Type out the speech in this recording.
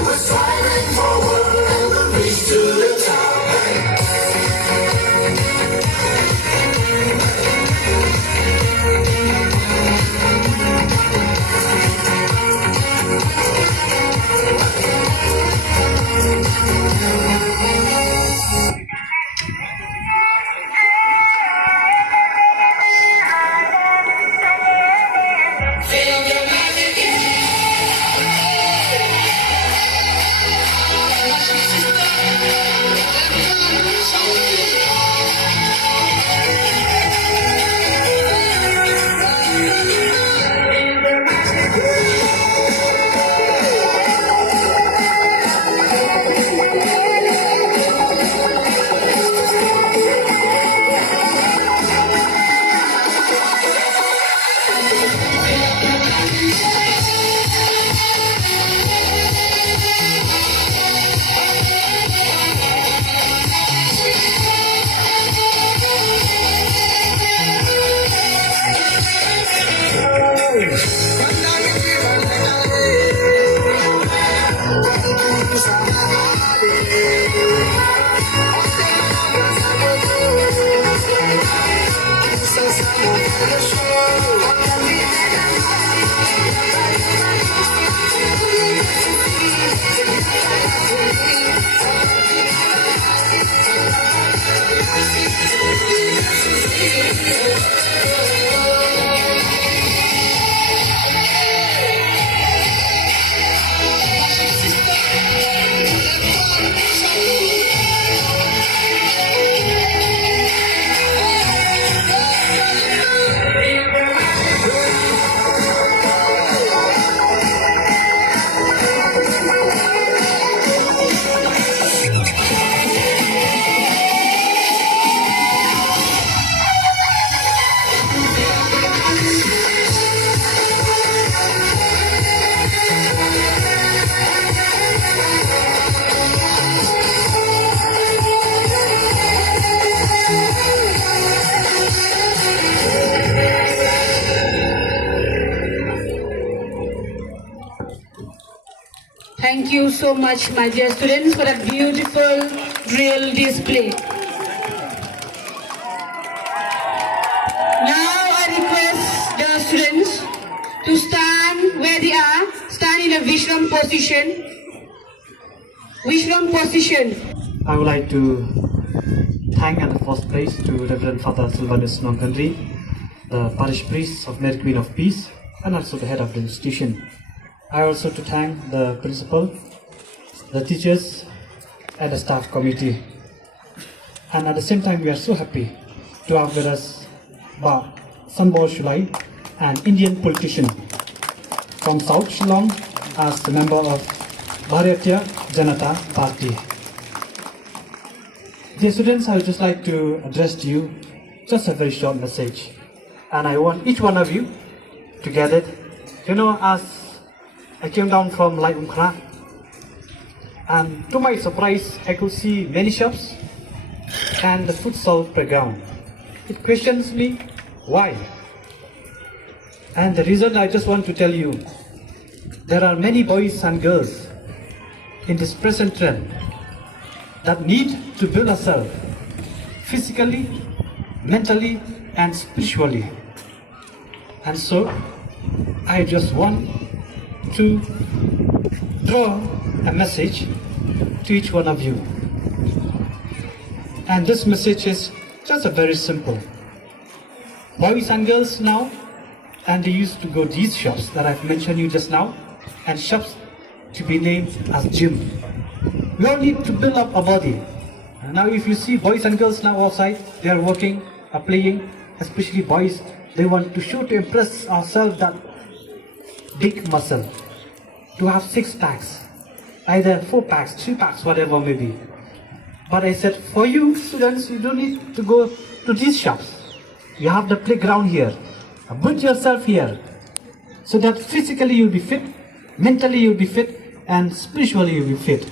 We're striving forward and the race to the top. Thank you so much, my dear students, for a beautiful drill display. Now I request the students to stand where they are, stand in a Vishram position. Vishram position. I would like to thank in the first place to Reverend Father Sylvanus Nongandri, the parish priest of Mary Queen of Peace, and also the head of the institution. I also to thank the principal, the teachers, and the staff committee. And at the same time, we are so happy to have with us Sanbol Shulai, an Indian politician from South Shillong, as the member of Bharatiya Janata Party. Dear students, I would just like to address to you just a very short message. And I want each one of you to get it. You know, as I came down from Lai Umkhra, and to my surprise, I could see many shops and the futsal playground. It questions me, why? And the reason I just want to tell you, there are many boys and girls in this present trend that need to build ourselves physically, mentally, and spiritually. And so, I just want to draw a message to each one of you. And this message is just a very simple. Boys and girls now, and they used to go to these shops that I've mentioned you just now, and shops to be named as gym. We all need to build up our body. And now if you see boys and girls now outside, they are working, are playing, especially boys, they want to show to impress ourselves that big muscle, to have 6 packs, either 4 packs, 3 packs, whatever may be. But I said, for you students, you don't need to go to these shops. You have the playground here. Put yourself here, so that physically you'll be fit, mentally you'll be fit, and spiritually you'll be fit.